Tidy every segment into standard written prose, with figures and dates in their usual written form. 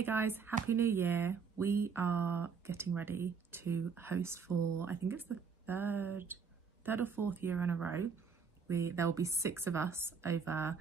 Hey guys, Happy New Year. We are getting ready to host for, I think it's the third or fourth year in a row. There will be 6 of us over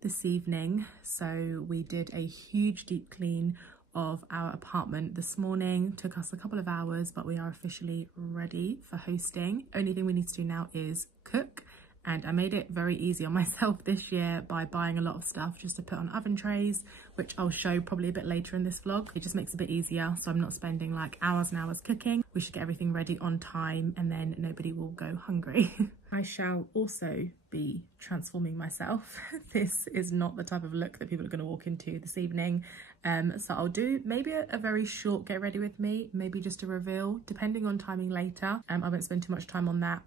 this evening. So we did a huge deep clean of our apartment this morning. Took us a couple of hours, but we are officially ready for hosting. Only thing we need to do now is cook. And I made it very easy on myself this year by buying a lot of stuff just to put on oven trays, which I'll show probably a bit later in this vlog. It just makes it a bit easier, so I'm not spending like hours and hours cooking. We should get everything ready on time and then nobody will go hungry. I shall also be transforming myself. This is not the type of look that people are going to walk into this evening. So I'll do maybe a very short get ready with me, maybe just a reveal, depending on timing later. I won't spend too much time on that,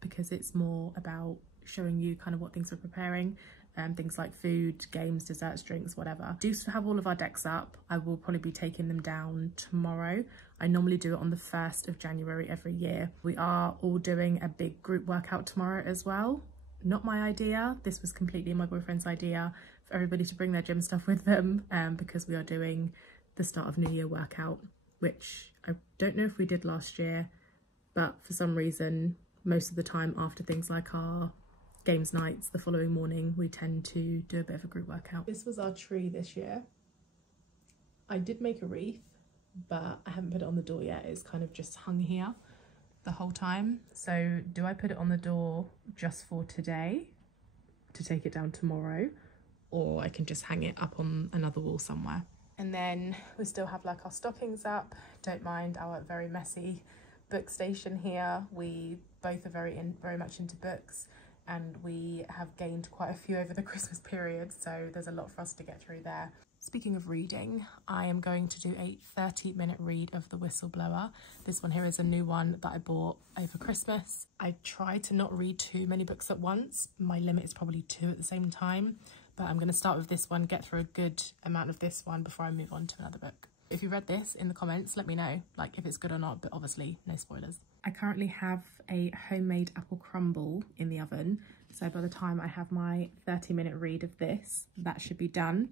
because it's more about showing you kind of what things we're preparing, things like food, games, desserts, drinks, whatever. Do have all of our decks up. I will probably be taking them down tomorrow. I normally do it on the 1st of January every year. We are all doing a big group workout tomorrow as well. Not my idea. This was completely my boyfriend's idea for everybody to bring their gym stuff with them, because we are doing the start of New Year workout, which I don't know if we did last year, but for some reason, most of the time after things like our games nights the following morning, we tend to do a bit of a group workout. This was our tree this year. I did make a wreath, but I haven't put it on the door yet. It's kind of just hung here the whole time. So do I put it on the door just for today to take it down tomorrow, or I can just hang it up on another wall somewhere? And then we still have like our stockings up. Don't mind our very messy book station here. We both are very much into books, and we have gained quite a few over the Christmas period, so there's a lot for us to get through there. Speaking of reading, I am going to do a 30-minute read of The Whistleblower. This one here is a new one that I bought over Christmas. I try to not read too many books at once. My limit is probably 2 at the same time, but I'm going to start with this one, get through a good amount of this one before I move on to another book. If you read this, in the comments, let me know, like, if it's good or not, but obviously no spoilers. I currently have a homemade apple crumble in the oven, so by the time I have my 30-minute read of this, that should be done.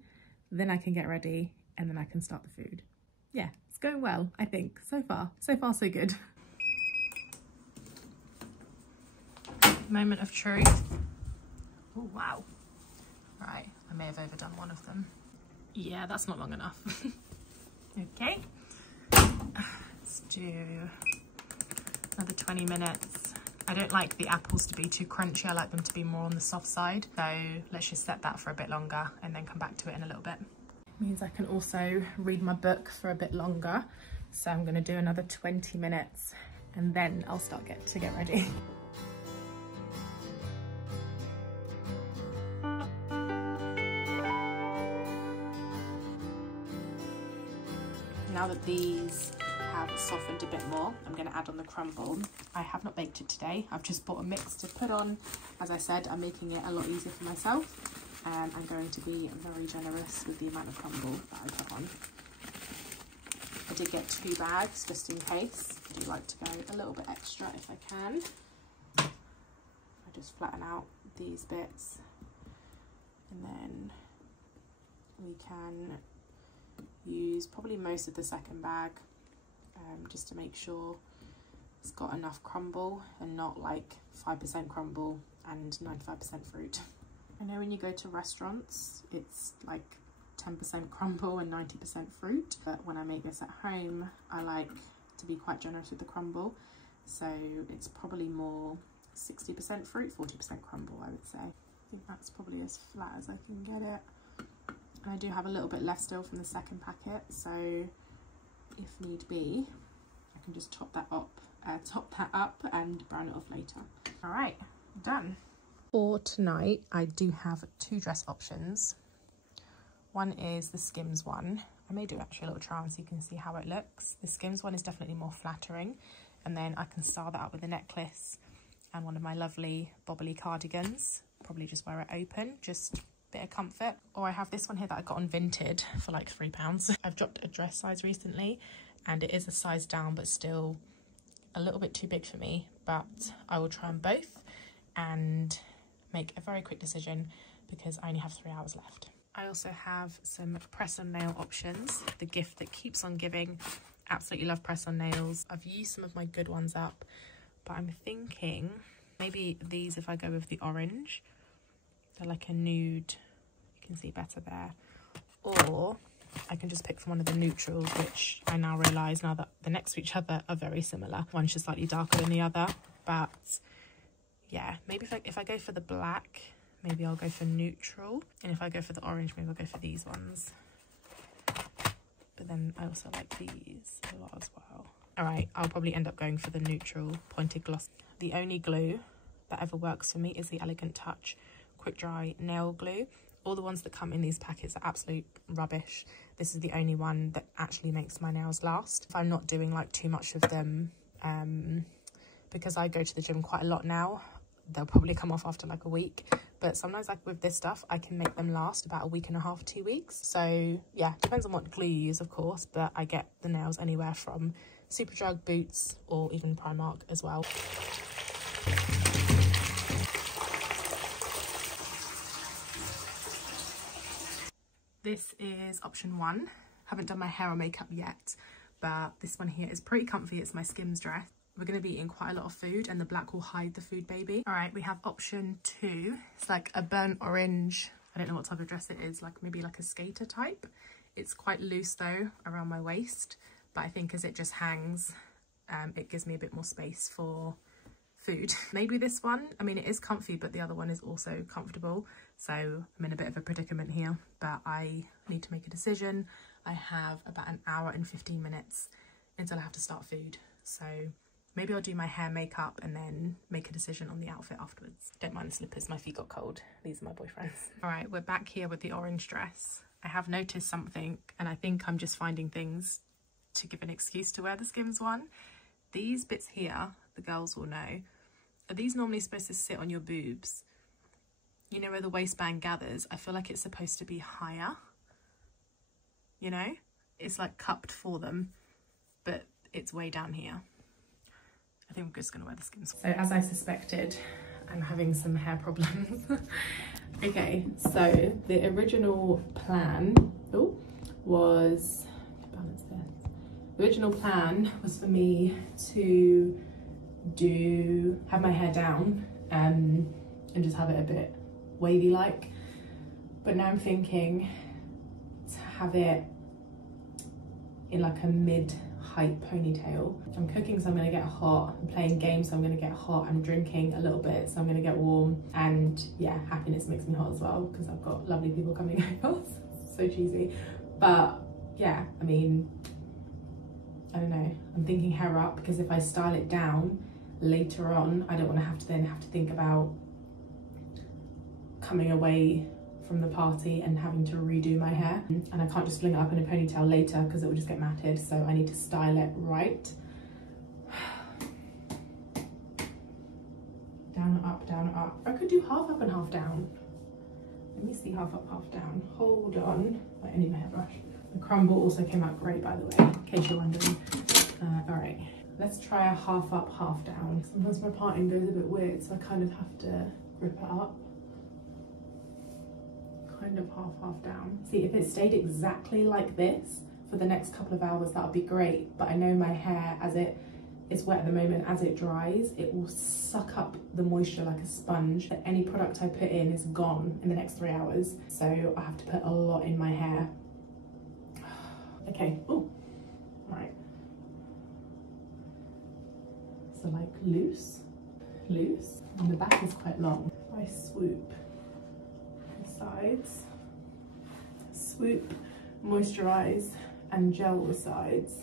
Then I can get ready and then I can start the food. Yeah, it's going well, I think, so far. So far, so good. Moment of truth. Oh, wow. Right, I may have overdone one of them. Yeah, that's not long enough. Okay, let's do another 20 minutes. I don't like the apples to be too crunchy. I like them to be more on the soft side. So let's just set that for a bit longer and then come back to it in a little bit. It means I can also read my book for a bit longer. So I'm gonna do another 20 minutes and then I'll start to get ready. Now that these have softened a bit more, I'm going to add on the crumble. I have not baked it today. I've just bought a mix to put on. As I said, I'm making it a lot easier for myself. I'm going to be very generous with the amount of crumble that I put on. I did get 2 bags just in case. I do like to go a little bit extra if I can. I just flatten out these bits and then we can use probably most of the second bag, just to make sure it's got enough crumble and not like 5% crumble and 95% fruit. I know when you go to restaurants it's like 10% crumble and 90% fruit, but when I make this at home I like to be quite generous with the crumble, so it's probably more 60% fruit, 40% crumble, I would say. I think that's probably as flat as I can get it. And I do have a little bit left still from the second packet, so if need be, I can just top that up and brown it off later. All right, done. For tonight, I do have 2 dress options. One is the Skims one. I may do actually a little try on so you can see how it looks. The Skims one is definitely more flattering, and then I can style that out with a necklace and one of my lovely bobbly cardigans. Probably just wear it open, just bit of comfort. Or I have this one here that I got on Vinted for like £3. I've dropped a dress size recently and it is a size down, but still a little bit too big for me, but I will try them both and make a very quick decision because I only have 3 hours left. I also have some press-on nail options, the gift that keeps on giving. Absolutely love press-on nails. I've used some of my good ones up, but I'm thinking maybe these if I go with the orange. They're like a nude, you can see better there. Or I can just pick from one of the neutrals, which I now realise now that they're next to each other are very similar. One's just slightly darker than the other, but yeah, maybe if I go for the black, maybe I'll go for neutral. And if I go for the orange, maybe I'll go for these ones. But then I also like these a lot as well. All right, I'll probably end up going for the neutral pointed gloss. The only glue that ever works for me is the Elegant Touch Quick Dry Nail Glue. All the ones that come in these packets are absolute rubbish. This is the only one that actually makes my nails last. If I'm not doing like too much of them, because I go to the gym quite a lot now, they'll probably come off after like a week. But sometimes like with this stuff, I can make them last about a week and a half, 2 weeks. So yeah, depends on what glue you use, of course, but I get the nails anywhere from Superdrug, Boots, or even Primark as well. This is option 1. Haven't done my hair or makeup yet, but this one here is pretty comfy. It's my Skims dress. We're going to be eating quite a lot of food and the black will hide the food baby. All right, we have option 2. It's like a burnt orange. I don't know what type of dress it is, like maybe like a skater type. It's quite loose though around my waist, but I think as it just hangs, it gives me a bit more space for food. Maybe this one. I mean, it is comfy, but the other one is also comfortable. So I'm in a bit of a predicament here, but I need to make a decision. I have about an hour and 15 minutes until I have to start food. So maybe I'll do my hair, makeup, and then make a decision on the outfit afterwards. Don't mind the slippers, my feet got cold. These are my boyfriend's. All right, we're back here with the orange dress. I have noticed something, and I think I'm just finding things to give an excuse to wear the Skims one. These bits here, the girls will know, are these normally supposed to sit on your boobs? You know where the waistband gathers? I feel like it's supposed to be higher. You know? It's like cupped for them, but it's way down here. I think I'm just gonna wear the Skims. So as I suspected, I'm having some hair problems. Okay, so the original plan was, balance this. The original plan was for me to have my hair down and just have it a bit wavy like, but now I'm thinking to have it in like a mid-height ponytail. I'm cooking, so I'm gonna get hot. I'm playing games, so I'm gonna get hot. I'm drinking a little bit, so I'm gonna get warm. And yeah, happiness makes me hot as well because I've got lovely people coming over. So cheesy, but yeah, I mean, I don't know. I'm thinking hair up because if I style it down later on, I don't want to have to think about coming away from the party and having to redo my hair, and I can't just fling it up in a ponytail later because it will just get matted, so I need to style it right. Down and up, down and up. I could do half up and half down. Let me see, half up, half down. Hold on. Wait, I need my hairbrush. The crumble also came out great, by the way, in case you're wondering. All right, let's try a half up, half down. Sometimes my parting goes a bit weird, so I kind of have to grip it up. Kind of half down. See, if it stayed exactly like this for the next couple of hours, that would be great, but I know my hair, as it's wet at the moment, as it dries, it will suck up the moisture like a sponge. Any product I put in is gone in the next 3 hours, so I have to put a lot in my hair. Okay, oh, right. So like loose, and the back is quite long. I swoop sides, swoop, moisturize, and gel the sides.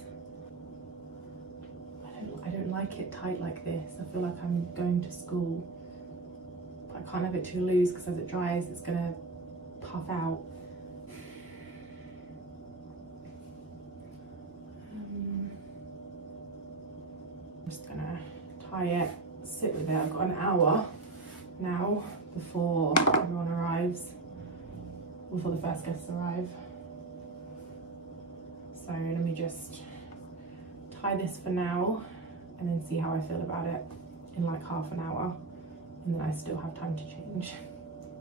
I don't like it tight like this. I feel like I'm going to school, but I can't have it too loose because as it dries, it's gonna puff out. I'm just gonna tie it, sit with it. I've got an hour now before everyone arrives, before the first guests arrive. So let me just tie this for now and then see how I feel about it in like half an hour, and then I still have time to change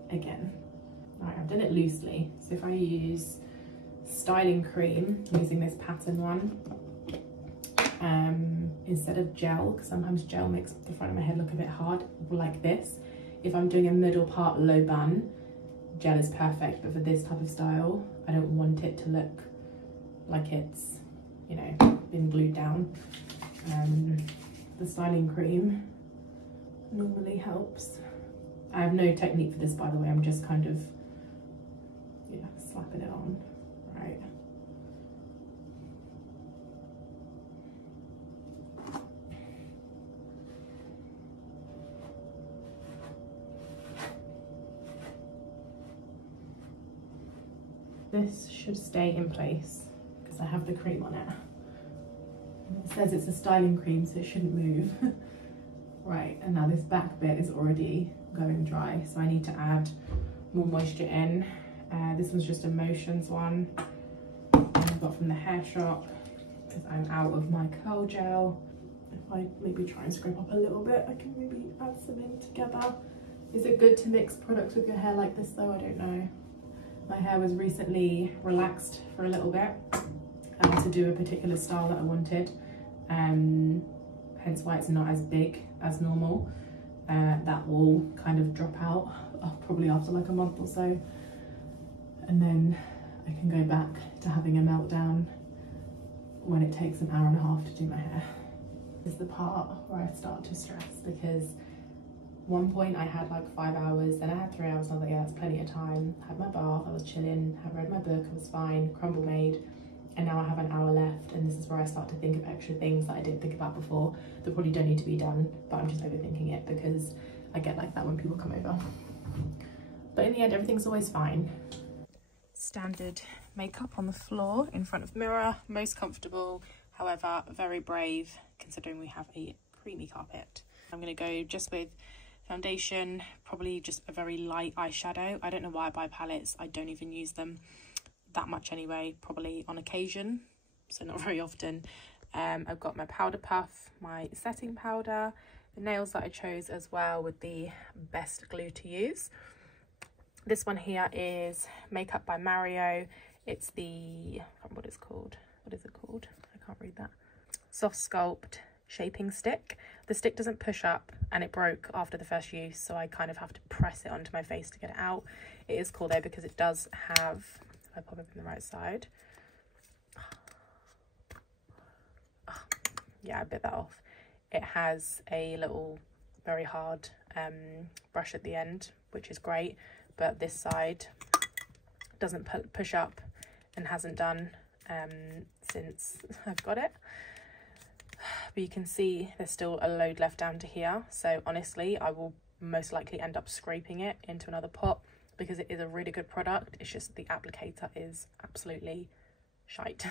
again. Right, I've done it loosely. So if I use styling cream, using this pattern one, instead of gel, because sometimes gel makes the front of my head look a bit hard, like this. If I'm doing a middle part low bun, gel is perfect, but for this type of style, I don't want it to look like it's, you know, been glued down. The styling cream normally helps. I have no technique for this, by the way. I'm just kind of, yeah, slapping it on, right. This should stay in place because I have the cream on it. And it says it's a styling cream, so it shouldn't move. Right, and now this back bit is already going dry, so I need to add more moisture in. This was just a Motions one I got from the hair shop because I'm out of my curl gel. If I maybe try and scrape up a little bit, I can maybe add some in together. Is it good to mix products with your hair like this though? I don't know. My hair was recently relaxed for a little bit to do a particular style that I wanted, hence why it's not as big as normal. That will kind of drop out probably after like a month or so, and then I can go back to having a meltdown when it takes an hour and a half to do my hair. This is the part where I start to stress, because one point I had like 5 hours, then I had 3 hours, and I was like, yeah, that's plenty of time. Had my bath, I was chilling, had read my book, I was fine, crumble made, and now I have an hour left, and this is where I start to think of extra things that I didn't think about before that probably don't need to be done, but I'm just overthinking it because I get like that when people come over. But in the end, everything's always fine. Standard makeup on the floor in front of the mirror, most comfortable, however very brave considering we have a creamy carpet. I'm going to go just with foundation, probably just a very light eyeshadow. I don't know why I buy palettes, I don't even use them that much anyway, probably on occasion, so not very often. I've got my powder puff, my setting powder, the nails that I chose as well with the best glue to use. This one here is Makeup by Mario. It's the, what is it called? I can't read that. Soft Sculpt Shaping Stick. The stick doesn't push up and it broke after the first use, so I kind of have to press it onto my face to get it out. It is cool though because it does have, if I pop it in the right side, yeah, I bit that off. It has a little very hard brush at the end, which is great, but this side doesn't push up and hasn't done since I've got it. But you can see there's still a load left down to here, so honestly I will most likely end up scraping it into another pot because it is a really good product. It's just the applicator is absolutely shite.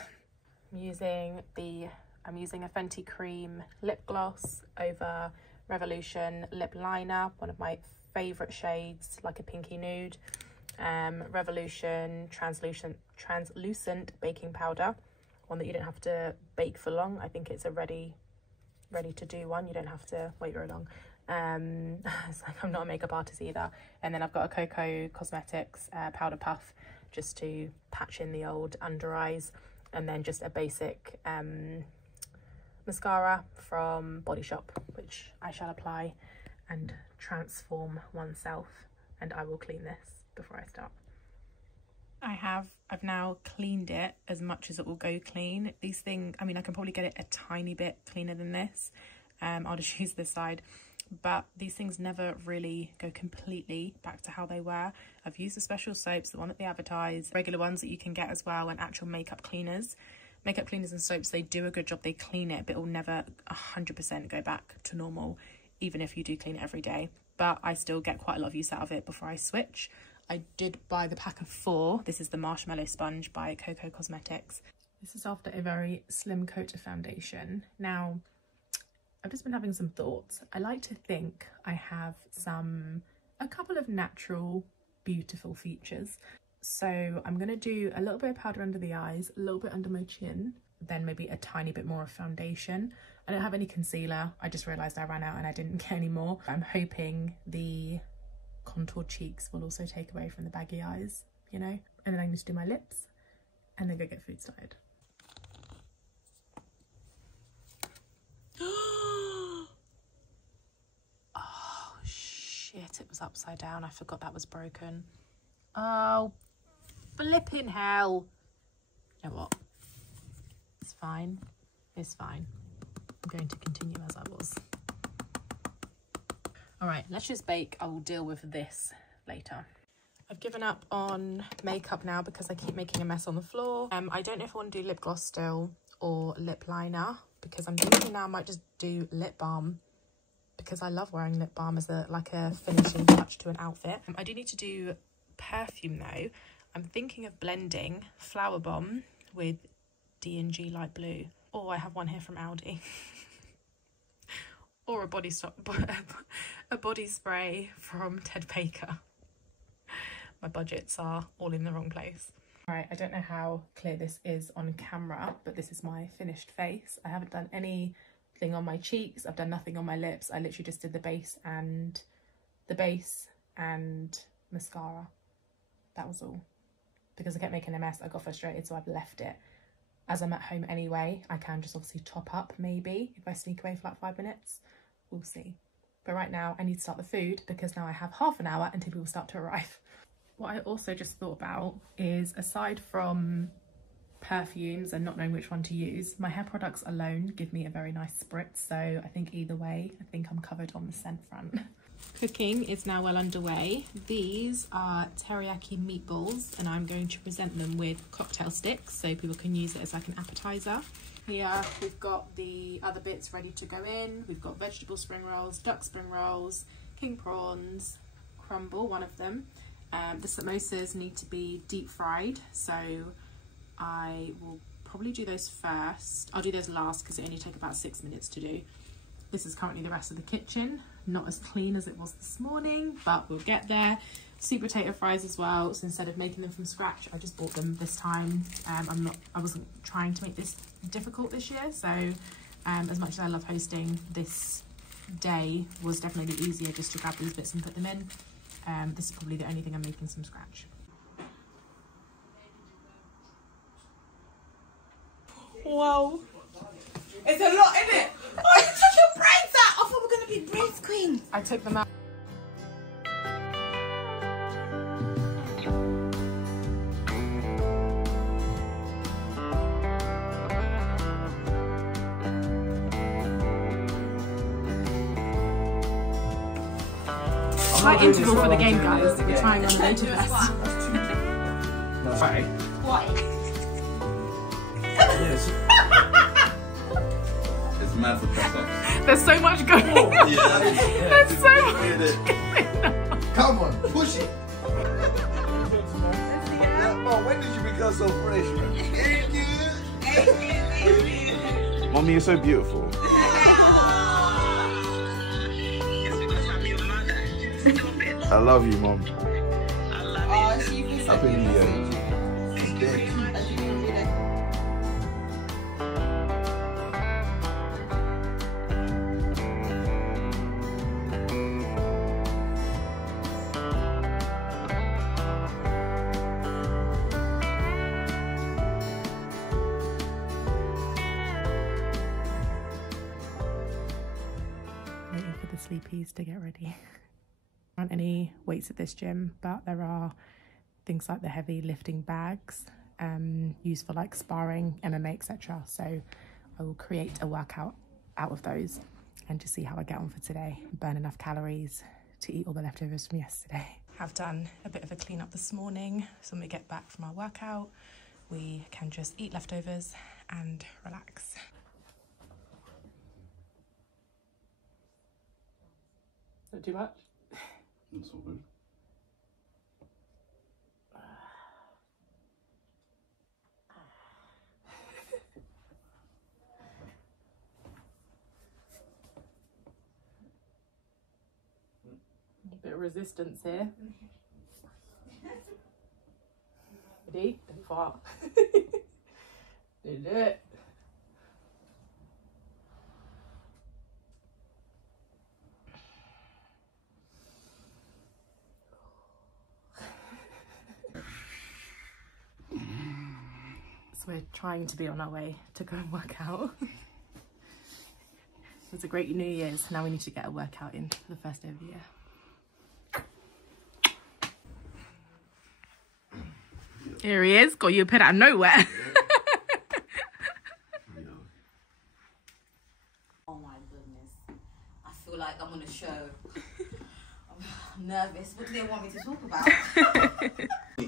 I'm using a Fenty Cream lip gloss over Revolution lip liner, one of my favourite shades, like a pinky nude. Revolution translucent baking powder, one that you don't have to bake for long. I think it's a ready to do one, you don't have to wait very long. It's like I'm not a makeup artist either. And then I've got a Coco Cosmetics powder puff just to patch in the old under eyes, and then just a basic mascara from Body Shop, which I shall apply and transform oneself, and I will clean this before I start. I've now cleaned it as much as it will go clean. These things, I mean, I can probably get it a tiny bit cleaner than this. I'll just use this side, but these things never really go completely back to how they were. I've used the special soaps, the one that they advertise, regular ones that you can get as well, and actual makeup cleaners. Makeup cleaners and soaps, they do a good job, they clean it, but it will never 100% go back to normal, even if you do clean it every day. But I still get quite a lot of use out of it before I switch. I did buy the pack of 4. This is the Marshmallow Sponge by Coco Cosmetics. This is after a very slim coat of foundation. Now, I've just been having some thoughts. I like to think I have a couple of natural, beautiful features. So I'm going to do a little bit of powder under the eyes, a little bit under my chin, then maybe a tiny bit more of foundation. I don't have any concealer. I just realised I ran out and I didn't get any more. I'm hoping the contoured cheeks will also take away from the baggy eyes, you know. And then I need to do my lips and then go get food started. Oh shit, it was upside down. I forgot that was broken. Oh, flipping hell. You know what? It's fine. It's fine. I'm going to continue as I was. All right, let's just bake. I will deal with this later. I've given up on makeup now because I keep making a mess on the floor. I don't know if I want to do lip gloss still or lip liner, because I'm thinking now I might just do lip balm, because I love wearing lip balm as like a finishing touch to an outfit. I do need to do perfume though. I'm thinking of blending Flower Bomb with D&G Light Blue. Oh, I have one here from Aldi. Or a body spray from Ted Baker. My budgets are all in the wrong place. All right, I don't know how clear this is on camera, but this is my finished face. I haven't done anything on my cheeks. I've done nothing on my lips. I literally just did the base and mascara. That was all. Because I kept making a mess, I got frustrated, so I've left it. As I'm at home anyway, I can just obviously top up maybe if I sneak away for like 5 minutes. We'll see. But right now I need to start the food because now I have half an hour until people start to arrive. What I also just thought about is, aside from perfumes and not knowing which one to use, my hair products alone give me a very nice spritz. So I think either way, I think I'm covered on the scent front. Cooking is now well underway. These are teriyaki meatballs and I'm going to present them with cocktail sticks so people can use it as like an appetizer. Here we've got the other bits ready to go in. We've got vegetable spring rolls, duck spring rolls, king prawns, crumble, one of them. The samosas need to be deep fried, so I will probably do those first. I'll do those last because it only take about 6 minutes to do. This is currently the rest of the kitchen. Not as clean as it was this morning, but we'll get there. Sweet potato fries as well. So instead of making them from scratch, I just bought them this time. I wasn't trying to make this difficult this year. So as much as I love hosting, this day was definitely easier just to grab these bits and put them in. This is probably the only thing I'm making from scratch. Wow. It's a lot, isn't it? Oh, you took your braids out! I thought we were going to be braids queens. I took them out. Slight interval for the game, guys. We're trying on the native vest. Why? Why? Yes. It's mad for press-ups. There's so much going on. Yeah. There's so much going on. Come on, push it. Mom, when did you become so fresh? Mommy, you're so beautiful. I love you, Mom. I love you. Happy New Year. She's dead. Waiting for the sleepies to get ready. There aren't any weights at this gym, but there are things like the heavy lifting bags used for like sparring, MMA, etc. So I will create a workout out of those and just see how I get on for today. Burn enough calories to eat all the leftovers from yesterday. Have done a bit of a clean up this morning, so when we get back from our workout we can just eat leftovers and relax. Not too much? That's all good. A bit of resistance here. Ready? And fart. Did it. we're trying to be on our way to go and work out. It was a great New Year's. Now we need to get a workout in for the first day of the year. Here he is. Got you put out of nowhere. Oh my goodness. I feel like I'm on a show. I'm nervous. What do they want me to talk about?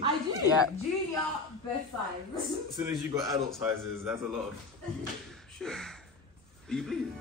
I do. Yeah. Junior best size. As soon as you got adult sizes, that's a lot of shit. Are you bleeding?